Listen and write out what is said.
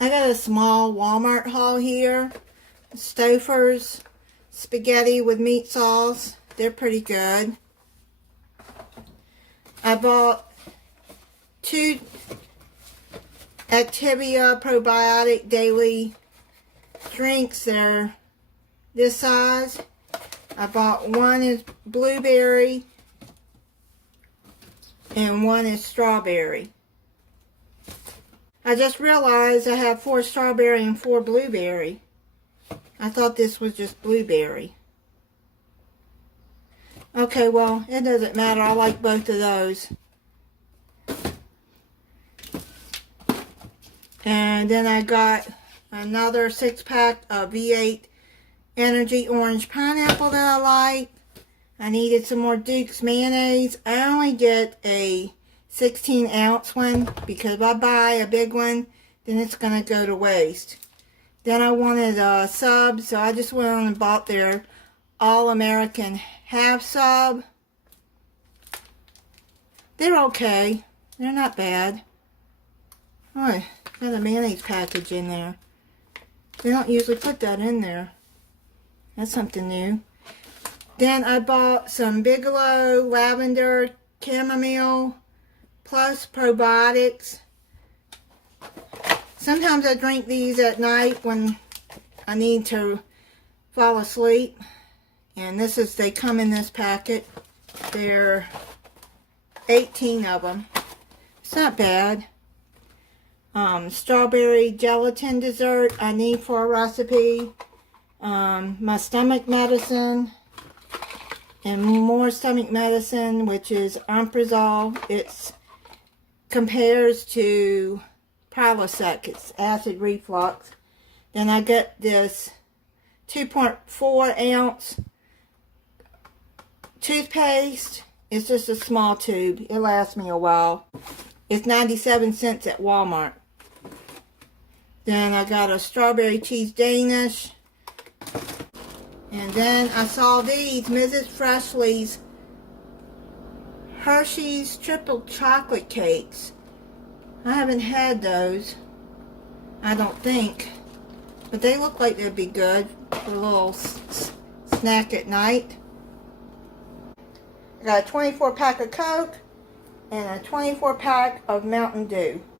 I got a small Walmart haul here. Stouffer's spaghetti with meat sauce. They're pretty good. I bought 2 Activia probiotic daily drinks. They're this size. I bought one is blueberry and one is strawberry. I just realized I have 4 strawberry and 4 blueberry. I thought this was just blueberry. Okay, well, it doesn't matter. I like both of those. And then I got another 6-pack of V8 Energy Orange Pineapple that I like. I needed some more Duke's mayonnaise. I only get a 16-ounce one because if I buy a big one, then it's going to go to waste. Then I wanted a sub, so I just went on and bought their All-American half sub. They're okay. They're not bad. Oh, got a mayonnaise package in there. They don't usually put that in there. That's something new. Then I bought some Bigelow Lavender Chamomile Plus probiotics. Sometimes I drink these at night when I need to fall asleep. And they come in this packet. There are 18 of them. It's not bad. Strawberry gelatin dessert I need for a recipe. My stomach medicine. And more stomach medicine, which is Omeprazole. It compares to Prilosec. It's acid reflux. Then I get this 2.4 ounce toothpaste. It's just a small tube. It lasts me a while. It's 97 cents at Walmart. Then I got a strawberry cheese Danish. And then I saw these Mrs. Freshley's Hershey's triple chocolate cakes. I haven't had those, I don't think. But they look like they'd be good for a little snack at night. I got a 24-pack of Coke and a 24-pack of Mountain Dew.